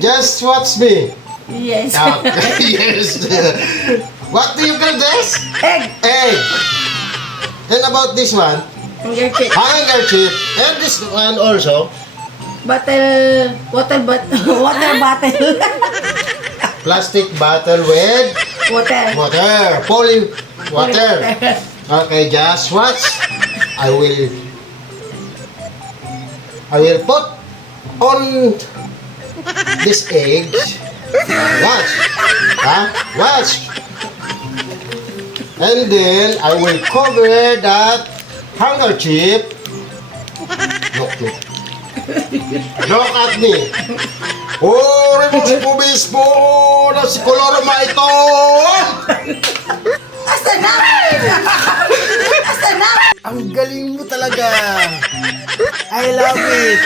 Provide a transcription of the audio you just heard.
Just watch me. Yes. Okay, yes. What do you call this? Egg. Egg. And about this one? Handkerchief. Handkerchief. And this one also? Bottle. Water bottle. Water bottle. Plastic bottle with Water. water. Poly water. Okay, just watch. I will put on this egg. Watch. Huh? Watch. And then I will cover that handkerchief. Look. Look at me. Oh, remove po mismo na si Colorama ito. Asa na? Asa na? Ang galing mo talaga. I love it.